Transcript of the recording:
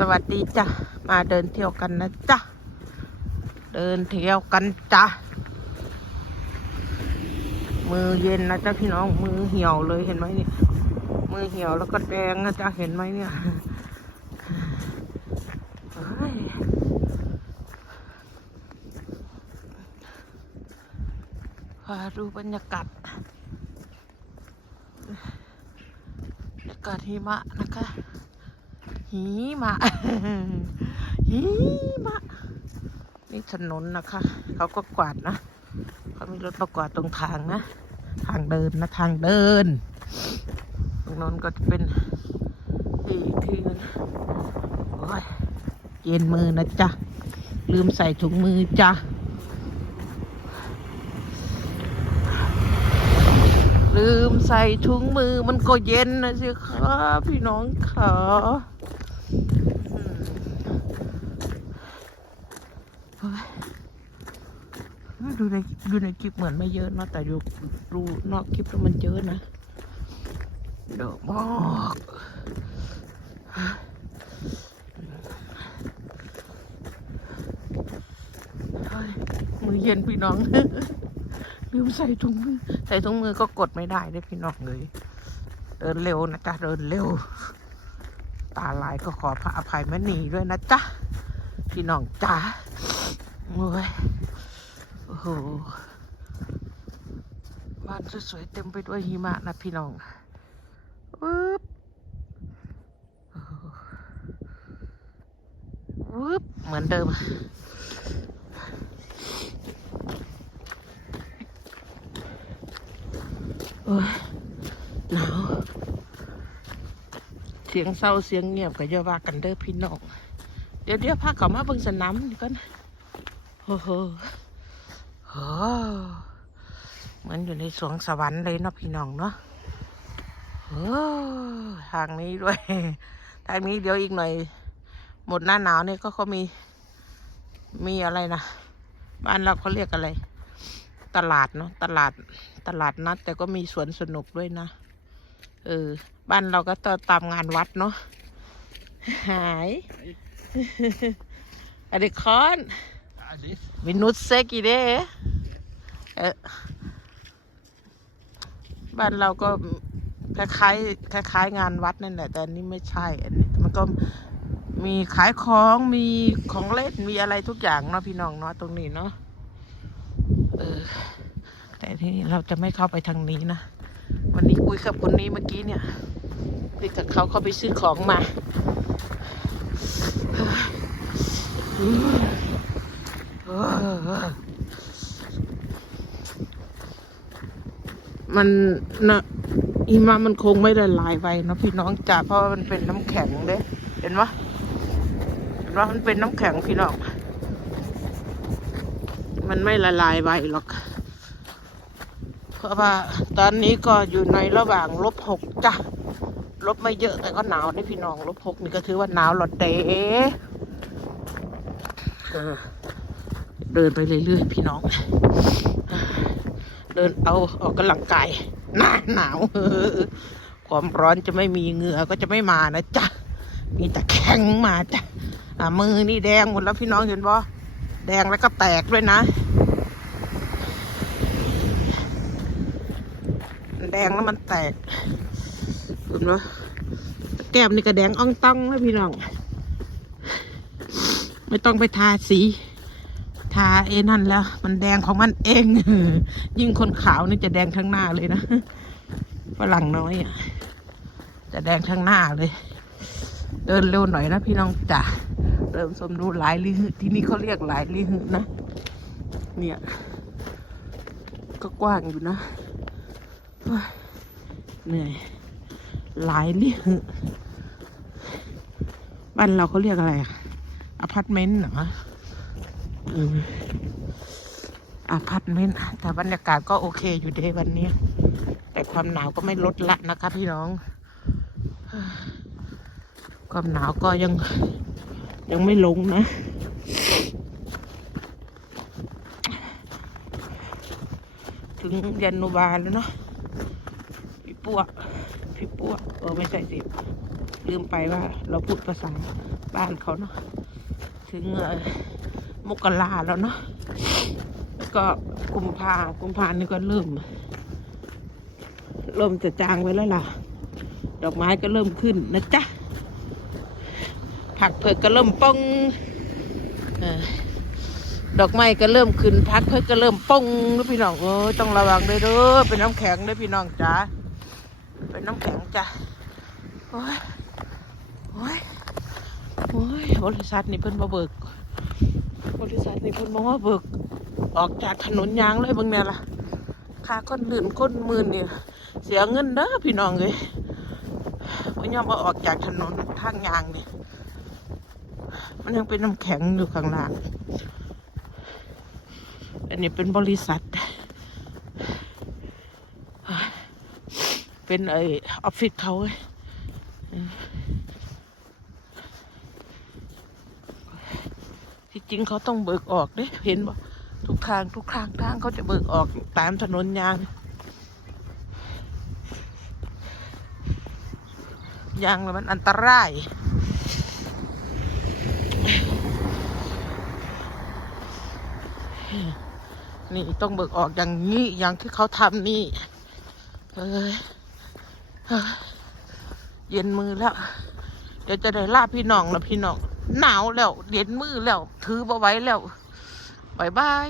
สวัสดีจ้ะ มาเดินเที่ยวกันนะจ๊ะเดินเที่ยวกันจ้ะ มือเย็นนะจ๊ะพี่น้อง มือเหี่ยวเลยเห็นไหมเนี่ย มือเหี่ยวแล้วก็แดงนะจ๊ะเห็นไหมเนี่ยเฮ้ยพาดูบรรยากาศบรรยากาศหิมะนะคะ หิมะหิมะนี่ถนนนะคะ เขาก็กวาดนะ เขามีรถมากวาดตรงทางนะ ทางเดินนะทางเดิน ตรงนั้นก็จะเป็นที่อีกทีนึงโอ้ยเย็นมือนะจ๊ะ ลืมใส่ถุงมือจ้ะลืมใส่ถุงมือมันก็เย็นนะสิครับพี่น้องขาอืมเฮ้ย ดูในดูในคลิปเหมือนไม่เยอะนะแต่ดูดูนอกคลิปแล้วมันเยอะนะเดอกมากมือเย็นพี่น้องลืมใส่ถุงมือใส่ถุงมือก็กดไม่ได้เลยพี่น้องเลยเดินเร็วนะจ๊ะเดินเร็ว ตาลายก็ขอพระอภัยแม่นีด้วยนะจ๊ะพี่น้องจ๋าโอ้ย โอ้โห บ้านสวยๆเต็มไปด้วยหิมะนะพี่น้องปึ๊บปึ๊บเหมือนเดิม โอ้ยหนาว เสียงเศร้าเสียงเงียบก็อย่าว่ากันเด้อพี่น้อง เดี๋ยวเดี๋ยวพาเขามาเบิ่งสนามนี่ก่อนโอ้โห เหมือนอยู่ในสวงสวรรค์เลยเนาะพี่น้องเนาะทางนี้ด้วยทางนี้เดี๋ยวอีกหน่อย หมดหน้าหนาวเนี่ยก็เขามี มีอะไรนะ บ้านเราเขาเรียกอะไร ตลาดเนาะ ตลาด ตลาดนัด แต่ก็มีสวนสนุกด้วยนะ เออ บ้านเราก็ตตามงานวัดเนาะ หายอะเดคอน มินุษเซกิเดเออบ้านเราก็คล้ายๆคล้ายๆงานวัดนั่นแหละแต่อันนี้ไม่ใช่อันนี้มันก็มีขายของมีของเล่นมีอะไรทุกอย่างเนาะพี่น้องเนาะตรงนี้เนาะเออแต่ที่นี่เราจะไม่เข้าไปทางนี้นะวันนี้คุยกับคนนี้เมื่อกี้เนี่ยคุยกับเขาเขาไปซื้อของมา มันนะหิมะมันคงไม่ละลายไวเนะพี่น้องจ๋าเพราะมันเป็นน้ำแข็งเด้เห็นปะเห็นว่ามันเป็นน้ำแข็งพี่น้อง มันไม่ละลายไวหรอกเพราะว่าตอนนี้ก็อยู่ในระหว่างลบหกจ้ะลบไม่เยอะแต่ก็หนาวได้พี่น้องลบหกนี่ก็ถือว่าหนาวหลอดเด เดินไปเรื่อยๆพี่น้อง เดินเอาออกกำลังกายหน้าหนาวความร้อนจะไม่มีเหงื่อก็จะไม่มานะจ๊ะมีแต่แข็งมาจ้ะอะมือนี่แดงหมดแล้วพี่น้องเห็นปะแดงแล้วก็แตกด้วยนะ แดงแล้วมันแตกเห็นปะแก้มนี่ก็แดงอ่องต้องนะพี่น้อง ไม่ต้องไปทาสี ทาเอนั่นแล้ว มันแดงของมันเอง ยิ่งคนขาวนี่จะแดงทั้งหน้าเลยนะฝรั่งน้อยอะจะแดงทั้งหน้าเลย เดินเร็วหน่อยนะพี่น้องจ๋าเดินสมดูหลายลิหึที่นี่เขาเรียกหลายลิหึนะ เนี่ย ก็กว้างอยู่นะเหนื่อยหลายลิหึบ้านเราเขาเรียกอะไรอะอพาร์ตเมนต์เหรอ อาพาร์ตเมนต์แต่บรรยากาศก็โอเคอยู่เดวันนี้ แต่ความหนาวก็ไม่ลดละนะคะพี่น้อง ความหนาวก็ยังยังไม่ลงนะ ถึงยันโนบาลแล้วเนาะพี่ปัวพี่ปัวเออไม่ใช่สิ ลืมไปว่าเราพูดภาษาบ้านเขาเนาะถึงเออ มกราแล้วเนาะก็กุมภากุมภานี่ก็เริ่ม เริ่มจะจางไว้แล้วล่ะ ดอกไม้ก็เริ่มขึ้นนะจ๊ะ ผักเผือกก็เริ่มป้องอดอกไม้ก็เริ่มขึ้นผักเผือกก็เริ่มป้องนะพี่น้องเออต้องระวังด้วยเด้อเป็นน้ำแข็งเด้อพี่น้องจ้าเป็นน้ำแข็งจ้ะโอ้ยโอ้ยโอ้ยบริษัทนี่เพิ่นมาเบิก บริษัทนี่เพิ่นมาว่าเบิก ออกจากถนนยางเลยเบางเนี่ยล่ะค่าก้นลื่นก้นมื่นเนี่ยเสียเงินเด้อพี่น้องเลยวันยอมาออกจากถนนทางยางเนี่ยมันยังเป็นน้ำแข็งอยู่ข้างล่าง อันนี้เป็นบริษัท เป็นไอออฟฟิศเขาเว้ย จริงเขาต้องเบิกออกเด้เห็นบ่ทุกทางทุกข้างทางเขาจะเบิกออกตามถนนยางยางล้วมันอันตรายนี่ต้องเบิกออกอย่างนี้อย่างที่เขาทำนี่เอ้ยเอ้ยเย็นมือแล้ว เดี๋ยวจะได้ลาพี่น้องแล้วพี่น้อง หนาวแล้วเย็นมือแล้ว ถือบ่ไว้แล้วบายบาย